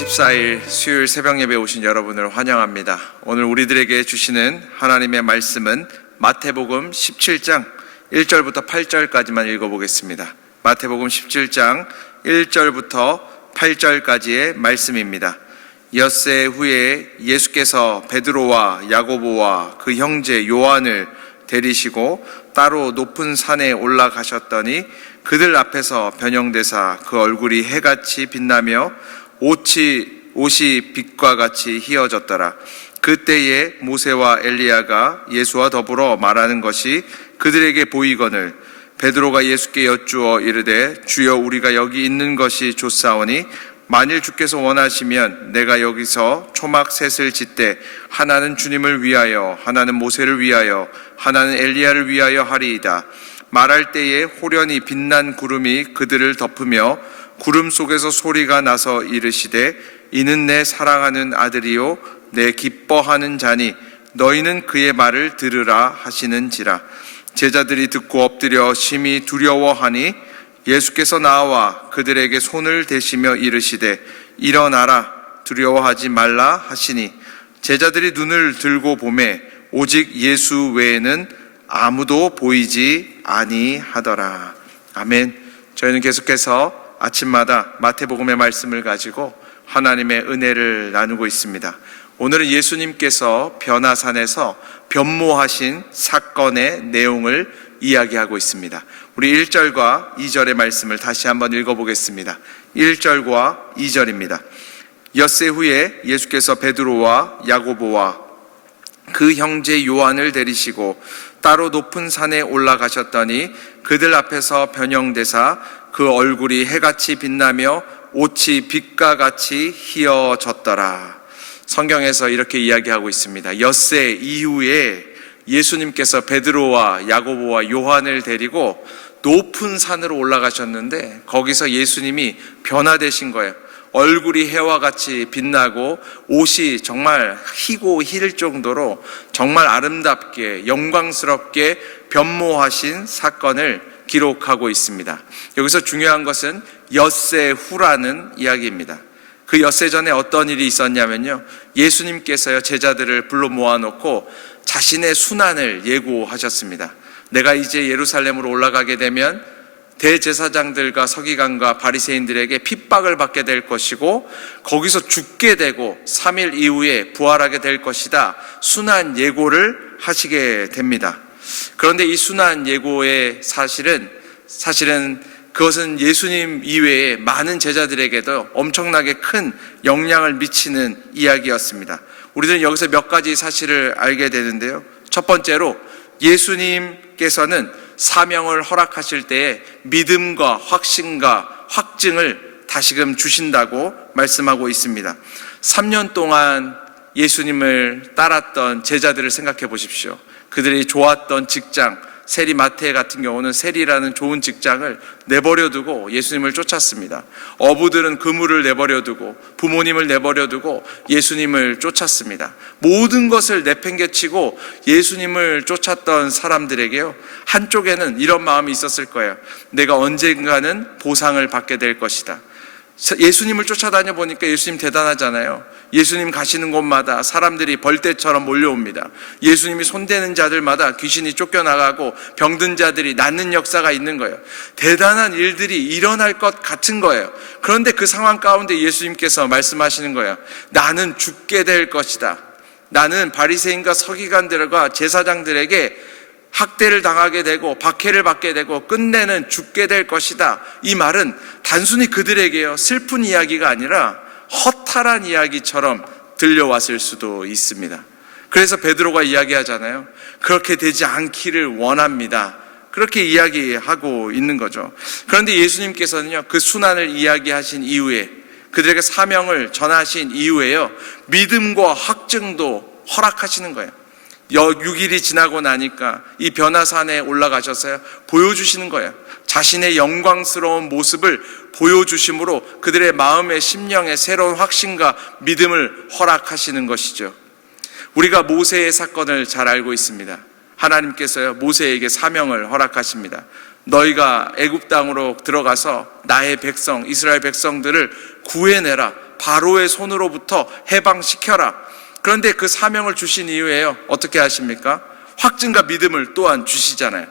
24일 수요일 새벽 예배에 오신 여러분을 환영합니다. 오늘 우리들에게 주시는 하나님의 말씀은 마태복음 17장 1절부터 8절까지만 읽어보겠습니다. 마태복음 17장 1절부터 8절까지의 말씀입니다. 엿새 후에 예수께서 베드로와 야고보와 그 형제 요한을 데리시고 따로 높은 산에 올라가셨더니 그들 앞에서 변형되사 그 얼굴이 해같이 빛나며 옷이 빛과 같이 희어졌더라. 그때에 모세와 엘리야가 예수와 더불어 말하는 것이 그들에게 보이거늘 베드로가 예수께 여쭈어 이르되 주여 우리가 여기 있는 것이 좋사오니 만일 주께서 원하시면 내가 여기서 초막 셋을 짓되 하나는 주님을 위하여 하나는 모세를 위하여 하나는 엘리야를 위하여 하리이다. 말할 때에 호련히 빛난 구름이 그들을 덮으며 구름 속에서 소리가 나서 이르시되 이는 내 사랑하는 아들이요 내 기뻐하는 자니 너희는 그의 말을 들으라 하시는지라. 제자들이 듣고 엎드려 심히 두려워하니 예수께서 나와 그들에게 손을 대시며 이르시되 일어나라 두려워하지 말라 하시니 제자들이 눈을 들고 보매 오직 예수 외에는 아무도 보이지 아니하더라. 아멘. 저희는 계속해서 아침마다 마태복음의 말씀을 가지고 하나님의 은혜를 나누고 있습니다. 오늘은 예수님께서 변화산에서 변모하신 사건의 내용을 이야기하고 있습니다. 우리 1절과 2절의 말씀을 다시 한번 읽어보겠습니다. 1절과 2절입니다. 엿새 후에 예수께서 베드로와 야고보와 그 형제 요한을 데리시고 따로 높은 산에 올라가셨더니 그들 앞에서 변형되사 그 얼굴이 해같이 빛나며 옷이 빛과 같이 희어졌더라. 성경에서 이렇게 이야기하고 있습니다. 엿새 이후에 예수님께서 베드로와 야고보와 요한을 데리고 높은 산으로 올라가셨는데 거기서 예수님이 변화되신 거예요. 얼굴이 해와 같이 빛나고 옷이 정말 희고 힐 정도로 정말 아름답게 영광스럽게 변모하신 사건을 기록하고 있습니다. 여기서 중요한 것은 엿새 후라는 이야기입니다. 그 엿새 전에 어떤 일이 있었냐면요, 예수님께서요 제자들을 불러 모아놓고 자신의 순환을 예고하셨습니다. 내가 이제 예루살렘으로 올라가게 되면 대제사장들과 서기관과 바리새인들에게 핍박을 받게 될 것이고 거기서 죽게 되고 3일 이후에 부활하게 될 것이다. 순환 예고를 하시게 됩니다. 그런데 이 순환 예고의 사실은 그것은 예수님 이외에 많은 제자들에게도 엄청나게 큰 영향을 미치는 이야기였습니다. 우리들은 여기서 몇 가지 사실을 알게 되는데요. 첫 번째로 예수님께서는 사명을 허락하실 때에 믿음과 확신과 확증을 다시금 주신다고 말씀하고 있습니다. 3년 동안 예수님을 따랐던 제자들을 생각해 보십시오. 그들이 좋았던 직장, 세리 마태 같은 경우는 세리라는 좋은 직장을 내버려두고 예수님을 쫓았습니다. 어부들은 그물을 내버려두고 부모님을 내버려두고 예수님을 쫓았습니다. 모든 것을 내팽개치고 예수님을 쫓았던 사람들에게요, 한쪽에는 이런 마음이 있었을 거예요. 내가 언젠가는 보상을 받게 될 것이다. 예수님을 쫓아다녀 보니까 예수님 대단하잖아요. 예수님 가시는 곳마다 사람들이 벌떼처럼 몰려옵니다. 예수님이 손대는 자들마다 귀신이 쫓겨나가고 병든 자들이 낫는 역사가 있는 거예요. 대단한 일들이 일어날 것 같은 거예요. 그런데 그 상황 가운데 예수님께서 말씀하시는 거예요. 나는 죽게 될 것이다. 나는 바리새인과 서기관들과 제사장들에게 학대를 당하게 되고 박해를 받게 되고 끝내는 죽게 될 것이다. 이 말은 단순히 그들에게요 슬픈 이야기가 아니라 허탈한 이야기처럼 들려왔을 수도 있습니다. 그래서 베드로가 이야기하잖아요. 그렇게 되지 않기를 원합니다. 그렇게 이야기하고 있는 거죠. 그런데 예수님께서는요 그 순환을 이야기하신 이후에 그들에게 사명을 전하신 이후에요 믿음과 확증도 허락하시는 거예요. 6일이 지나고 나니까 이 변화산에 올라가셔서요 보여주시는 거예요. 자신의 영광스러운 모습을 보여주심으로 그들의 마음의 심령에 새로운 확신과 믿음을 허락하시는 것이죠. 우리가 모세의 사건을 잘 알고 있습니다. 하나님께서요 모세에게 사명을 허락하십니다. 너희가 애굽 땅으로 들어가서 나의 백성 이스라엘 백성들을 구해내라. 바로의 손으로부터 해방시켜라. 그런데 그 사명을 주신 이후에요, 어떻게 하십니까? 확증과 믿음을 또한 주시잖아요.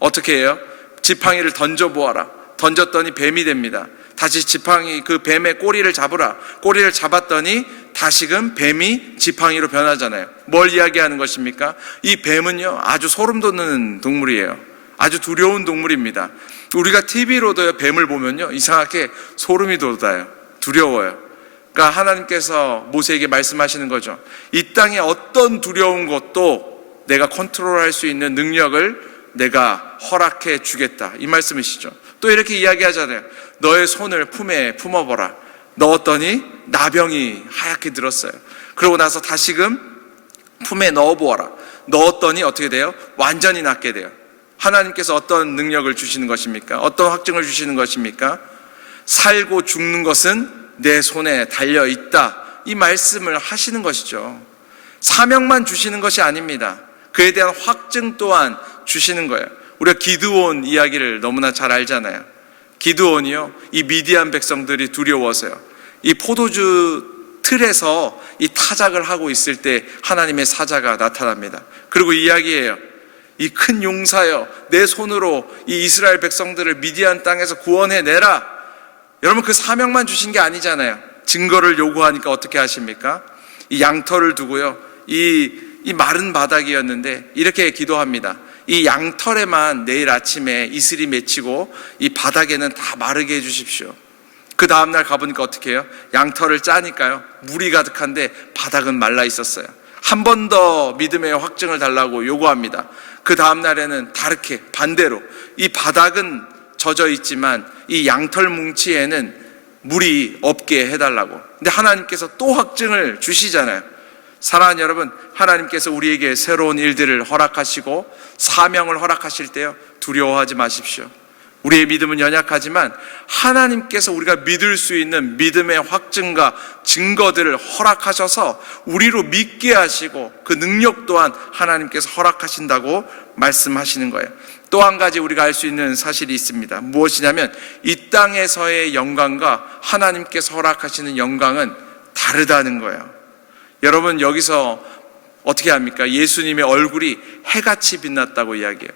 어떻게 해요? 지팡이를 던져보아라. 던졌더니 뱀이 됩니다. 다시 지팡이, 그 뱀의 꼬리를 잡으라. 꼬리를 잡았더니 다시금 뱀이 지팡이로 변하잖아요. 뭘 이야기하는 것입니까? 이 뱀은요, 아주 소름 돋는 동물이에요. 아주 두려운 동물입니다. 우리가 TV로도 뱀을 보면요, 이상하게 소름이 돋아요. 두려워요. 그러니까 하나님께서 모세에게 말씀하시는 거죠. 이 땅에 어떤 두려운 것도 내가 컨트롤할 수 있는 능력을 내가 허락해 주겠다, 이 말씀이시죠. 또 이렇게 이야기하잖아요. 너의 손을 품에 품어보라. 넣었더니 나병이 하얗게 들었어요. 그러고 나서 다시금 품에 넣어보아라. 넣었더니 어떻게 돼요? 완전히 낫게 돼요. 하나님께서 어떤 능력을 주시는 것입니까? 어떤 확증을 주시는 것입니까? 살고 죽는 것은 내 손에 달려있다, 이 말씀을 하시는 것이죠. 사명만 주시는 것이 아닙니다. 그에 대한 확증 또한 주시는 거예요. 우리가 기드온 이야기를 너무나 잘 알잖아요. 기드온이요, 이 미디안 백성들이 두려워서요, 이 포도주 틀에서 이 타작을 하고 있을 때 하나님의 사자가 나타납니다. 그리고 이야기해요. 이 큰 용사여, 내 손으로 이 이스라엘 백성들을 미디안 땅에서 구원해내라. 여러분, 그 사명만 주신 게 아니잖아요. 증거를 요구하니까 어떻게 하십니까? 이 양털을 두고요, 이 마른 바닥이었는데 이렇게 기도합니다. 이 양털에만 내일 아침에 이슬이 맺히고 이 바닥에는 다 마르게 해주십시오. 그 다음날 가보니까 어떻게 해요? 양털을 짜니까요, 물이 가득한데 바닥은 말라 있었어요. 한 번 더 믿음의 확증을 달라고 요구합니다. 그 다음날에는 다르게 반대로 이 바닥은 젖어 있지만 이 양털 뭉치에는 물이 없게 해달라고. 근데 하나님께서 또 확증을 주시잖아요. 사랑하는 여러분, 하나님께서 우리에게 새로운 일들을 허락하시고 사명을 허락하실 때요, 두려워하지 마십시오. 우리의 믿음은 연약하지만 하나님께서 우리가 믿을 수 있는 믿음의 확증과 증거들을 허락하셔서 우리로 믿게 하시고 그 능력 또한 하나님께서 허락하신다고 말씀하시는 거예요. 또 한 가지 우리가 알 수 있는 사실이 있습니다. 무엇이냐면 이 땅에서의 영광과 하나님께서 허락하시는 영광은 다르다는 거예요. 여러분, 여기서 어떻게 합니까? 예수님의 얼굴이 해같이 빛났다고 이야기해요.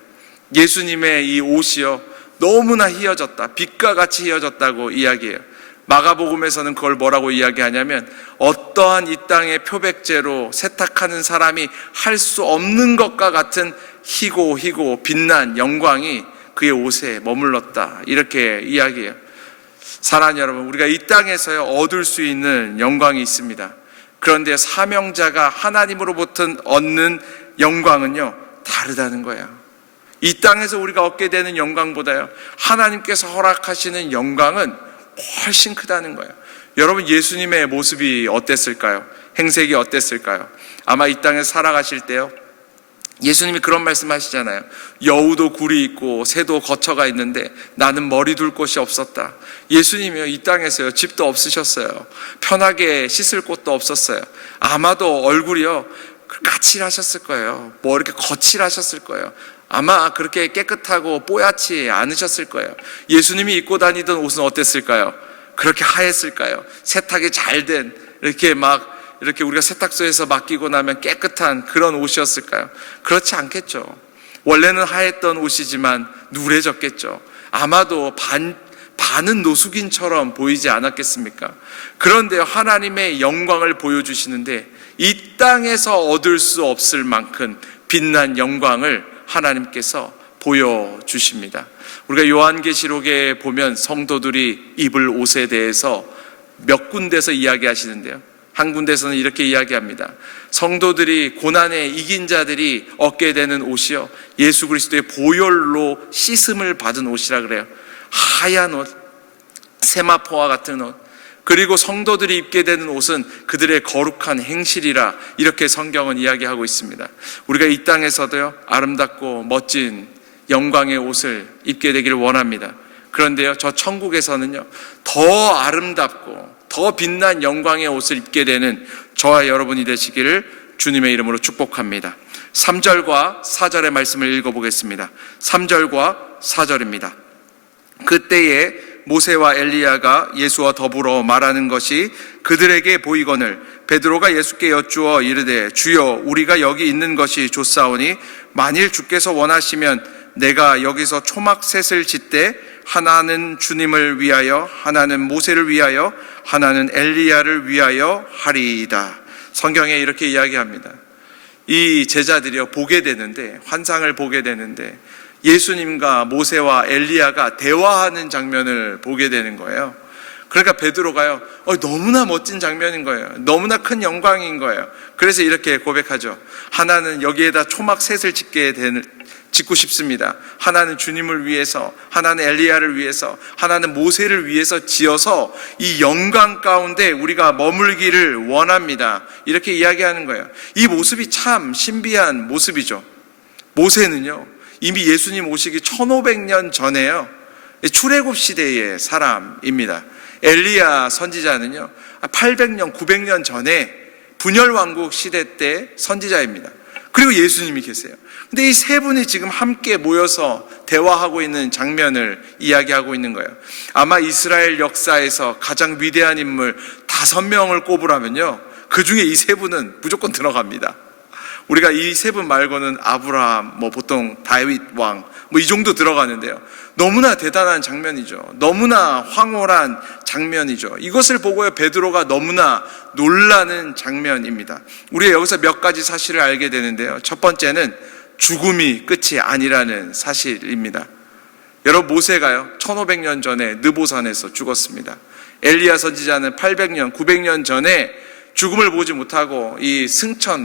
예수님의 이 옷이요, 너무나 희어졌다, 빛과 같이 희어졌다고 이야기해요. 마가복음에서는 그걸 뭐라고 이야기하냐면 어떠한 이 땅의 표백제로 세탁하는 사람이 할 수 없는 것과 같은 희고 빛난 영광이 그의 옷에 머물렀다, 이렇게 이야기해요. 사랑하는 여러분, 우리가 이 땅에서 얻을 수 있는 영광이 있습니다. 그런데 사명자가 하나님으로부터 얻는 영광은요, 다르다는 거예요. 이 땅에서 우리가 얻게 되는 영광보다요, 하나님께서 허락하시는 영광은 훨씬 크다는 거예요. 여러분, 예수님의 모습이 어땠을까요? 행색이 어땠을까요? 아마 이 땅에 살아가실 때요, 예수님이 그런 말씀 하시잖아요. 여우도 굴이 있고 새도 거처가 있는데 나는 머리 둘 곳이 없었다. 예수님이요, 이 땅에서요, 집도 없으셨어요. 편하게 씻을 곳도 없었어요. 아마도 얼굴이요, 까칠하셨을 거예요. 뭐 이렇게 거칠하셨을 거예요. 아마 그렇게 깨끗하고 뽀얗지 않으셨을 거예요. 예수님이 입고 다니던 옷은 어땠을까요? 그렇게 하였을까요? 세탁이 잘 된, 이렇게 우리가 세탁소에서 맡기고 나면 깨끗한 그런 옷이었을까요? 그렇지 않겠죠. 원래는 하였던 옷이지만 누래졌겠죠. 아마도 반은 노숙인처럼 보이지 않았겠습니까? 그런데 하나님의 영광을 보여주시는데 이 땅에서 얻을 수 없을 만큼 빛난 영광을 하나님께서 보여주십니다. 우리가 요한계시록에 보면 성도들이 입을 옷에 대해서 몇 군데서 이야기하시는데요, 한 군데서는 이렇게 이야기합니다. 성도들이, 고난에 이긴 자들이 얻게 되는 옷이요, 예수 그리스도의 보혈로 씻음을 받은 옷이라 그래요. 하얀 옷, 세마포와 같은 옷. 그리고 성도들이 입게 되는 옷은 그들의 거룩한 행실이라, 이렇게 성경은 이야기하고 있습니다. 우리가 이 땅에서도요, 아름답고 멋진 영광의 옷을 입게 되기를 원합니다. 그런데요, 저 천국에서는요, 더 아름답고 더 빛난 영광의 옷을 입게 되는 저와 여러분이 되시기를 주님의 이름으로 축복합니다. 3절과 4절의 말씀을 읽어보겠습니다. 3절과 4절입니다. 그때에 모세와 엘리야가 예수와 더불어 말하는 것이 그들에게 보이거늘 베드로가 예수께 여쭈어 이르되 주여 우리가 여기 있는 것이 좋사오니 만일 주께서 원하시면 내가 여기서 초막셋을 짓되 하나는 주님을 위하여 하나는 모세를 위하여 하나는 엘리야를 위하여 하리이다. 성경에 이렇게 이야기합니다. 이 제자들이요 보게 되는데, 환상을 보게 되는데 예수님과 모세와 엘리야가 대화하는 장면을 보게 되는 거예요. 그러니까 베드로가요 너무나 멋진 장면인 거예요. 너무나 큰 영광인 거예요. 그래서 이렇게 고백하죠. 하나는 여기에다 초막셋을 짓고 싶습니다. 하나는 주님을 위해서, 하나는 엘리야를 위해서, 하나는 모세를 위해서 지어서 이 영광 가운데 우리가 머물기를 원합니다. 이렇게 이야기하는 거예요. 이 모습이 참 신비한 모습이죠. 모세는요 이미 예수님 오시기 1500년 전에요 출애굽 시대의 사람입니다. 엘리야 선지자는요 800년 900년 전에 분열왕국 시대 때 선지자입니다. 그리고 예수님이 계세요. 근데 이 세 분이 지금 함께 모여서 대화하고 있는 장면을 이야기하고 있는 거예요. 아마 이스라엘 역사에서 가장 위대한 인물 5명을 꼽으라면요 그 중에 이 세 분은 무조건 들어갑니다. 우리가 이 세 분 말고는 아브라함, 보통 다윗 왕, 이 정도 들어가는데요. 너무나 대단한 장면이죠. 너무나 황홀한 장면이죠. 이것을 보고 베드로가 너무나 놀라는 장면입니다. 우리가 여기서 몇 가지 사실을 알게 되는데요. 첫 번째는 죽음이 끝이 아니라는 사실입니다. 여러분, 모세가요 1500년 전에 느보산에서 죽었습니다. 엘리야 선지자는 800년, 900년 전에 죽음을 보지 못하고 이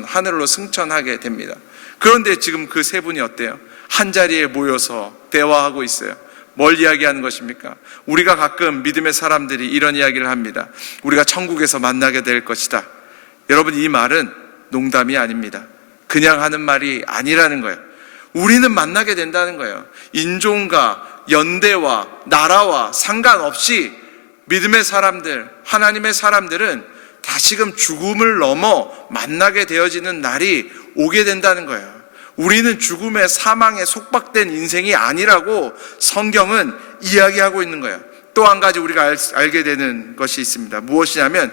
하늘로 승천하게 됩니다. 그런데 지금 그 세 분이 어때요? 한 자리에 모여서 대화하고 있어요. 뭘 이야기하는 것입니까? 우리가 가끔 믿음의 사람들이 이런 이야기를 합니다. 우리가 천국에서 만나게 될 것이다. 여러분, 이 말은 농담이 아닙니다. 그냥 하는 말이 아니라는 거예요. 우리는 만나게 된다는 거예요. 인종과 연대와 나라와 상관없이 믿음의 사람들, 하나님의 사람들은 다시금 죽음을 넘어 만나게 되어지는 날이 오게 된다는 거예요. 우리는 죽음의 사망에 속박된 인생이 아니라고 성경은 이야기하고 있는 거예요. 또 한 가지 우리가 알게 되는 것이 있습니다. 무엇이냐면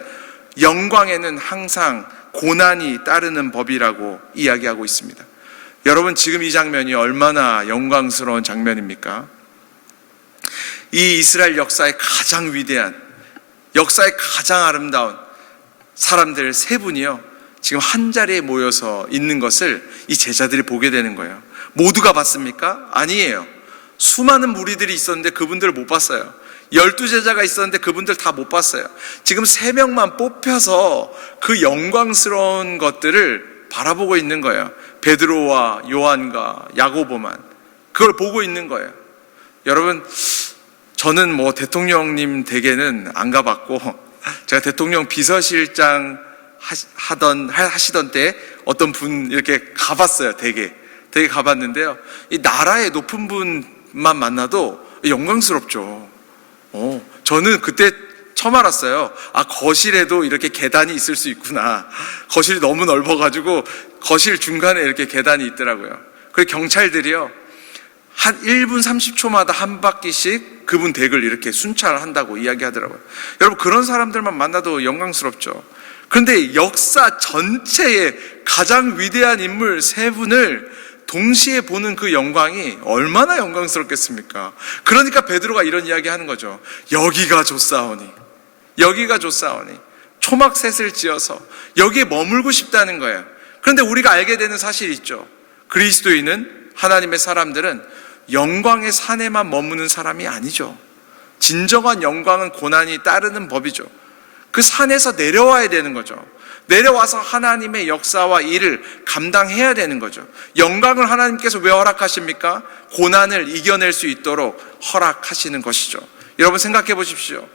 영광에는 항상 고난이 따르는 법이라고 이야기하고 있습니다. 여러분, 지금 이 장면이 얼마나 영광스러운 장면입니까? 이 이스라엘 역사의 가장 위대한, 역사의 가장 아름다운 사람들 세 분이요 지금 한 자리에 모여서 있는 것을 이 제자들이 보게 되는 거예요. 모두가 봤습니까? 아니에요. 수많은 무리들이 있었는데 그분들을 못 봤어요. 12제자가 있었는데 그분들 다 못 봤어요. 지금 3명만 뽑혀서 그 영광스러운 것들을 바라보고 있는 거예요. 베드로와 요한과 야고보만 그걸 보고 있는 거예요. 여러분, 저는 대통령님 댁에는 안 가봤고, 제가 대통령 비서실장 하시던 때 어떤 분 이렇게 가봤어요. 되게 가봤는데요. 이 나라의 높은 분만 만나도 영광스럽죠. 저는 그때 처음 알았어요. 거실에도 이렇게 계단이 있을 수 있구나. 거실이 너무 넓어가지고 거실 중간에 이렇게 계단이 있더라고요. 그리고 경찰들이요 한 1분 30초마다 한 바퀴씩 그분 댁을 이렇게 순찰한다고 이야기하더라고요. 여러분, 그런 사람들만 만나도 영광스럽죠. 그런데 역사 전체의 가장 위대한 인물 세 분을 동시에 보는 그 영광이 얼마나 영광스럽겠습니까? 그러니까 베드로가 이런 이야기 하는 거죠. 여기가 좋사오니 초막셋을 지어서 여기에 머물고 싶다는 거예요. 그런데 우리가 알게 되는 사실이 있죠. 그리스도인은, 하나님의 사람들은 영광의 산에만 머무는 사람이 아니죠. 진정한 영광은 고난이 따르는 법이죠. 그 산에서 내려와야 되는 거죠. 내려와서 하나님의 역사와 일을 감당해야 되는 거죠. 영광을 하나님께서 왜 허락하십니까? 고난을 이겨낼 수 있도록 허락하시는 것이죠. 여러분, 생각해 보십시오.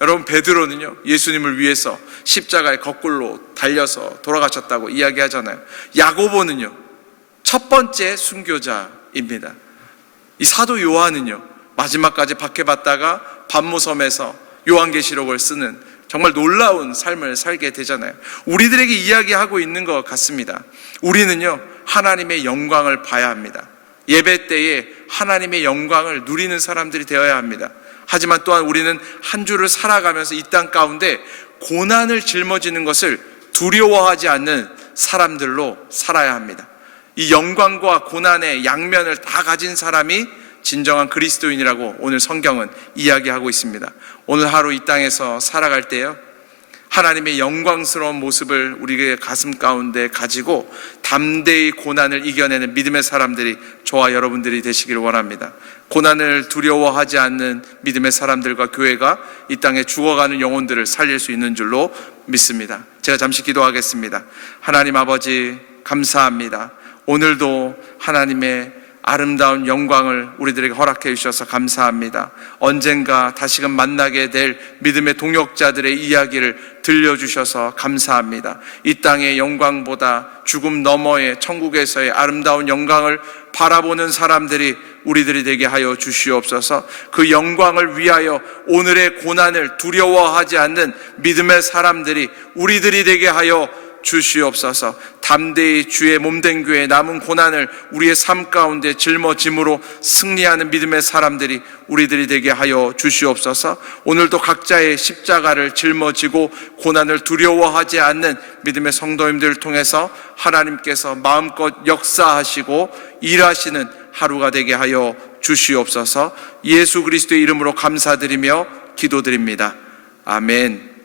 여러분, 베드로는요 예수님을 위해서 십자가에 거꾸로 달려서 돌아가셨다고 이야기하잖아요. 야고보는요 첫 번째 순교자입니다. 이 사도 요한은요 마지막까지 박해받다가 반모섬에서 요한계시록을 쓰는 정말 놀라운 삶을 살게 되잖아요. 우리들에게 이야기하고 있는 것 같습니다. 우리는요 하나님의 영광을 봐야 합니다. 예배 때에 하나님의 영광을 누리는 사람들이 되어야 합니다. 하지만 또한 우리는 한 주를 살아가면서 이 땅 가운데 고난을 짊어지는 것을 두려워하지 않는 사람들로 살아야 합니다. 이 영광과 고난의 양면을 다 가진 사람이 진정한 그리스도인이라고 오늘 성경은 이야기하고 있습니다. 오늘 하루 이 땅에서 살아갈 때요, 하나님의 영광스러운 모습을 우리의 가슴 가운데 가지고 담대히 고난을 이겨내는 믿음의 사람들이 저와 여러분들이 되시기를 원합니다. 고난을 두려워하지 않는 믿음의 사람들과 교회가 이 땅에 죽어가는 영혼들을 살릴 수 있는 줄로 믿습니다. 제가 잠시 기도하겠습니다. 하나님 아버지, 감사합니다. 오늘도 하나님의 아름다운 영광을 우리들에게 허락해 주셔서 감사합니다. 언젠가 다시금 만나게 될 믿음의 동역자들의 이야기를 들려주셔서 감사합니다. 이 땅의 영광보다 죽음 너머의 천국에서의 아름다운 영광을 바라보는 사람들이 우리들이 되게 하여 주시옵소서. 그 영광을 위하여 오늘의 고난을 두려워하지 않는 믿음의 사람들이 우리들이 되게 하여 주시옵소서. 담대히 주의 몸된 교회의 남은 고난을 우리의 삶 가운데 짊어짐으로 승리하는 믿음의 사람들이 우리들이 되게 하여 주시옵소서. 오늘도 각자의 십자가를 짊어지고 고난을 두려워하지 않는 믿음의 성도님들을 통해서 하나님께서 마음껏 역사하시고 일하시는 하루가 되게 하여 주시옵소서. 예수 그리스도의 이름으로 감사드리며 기도드립니다. 아멘.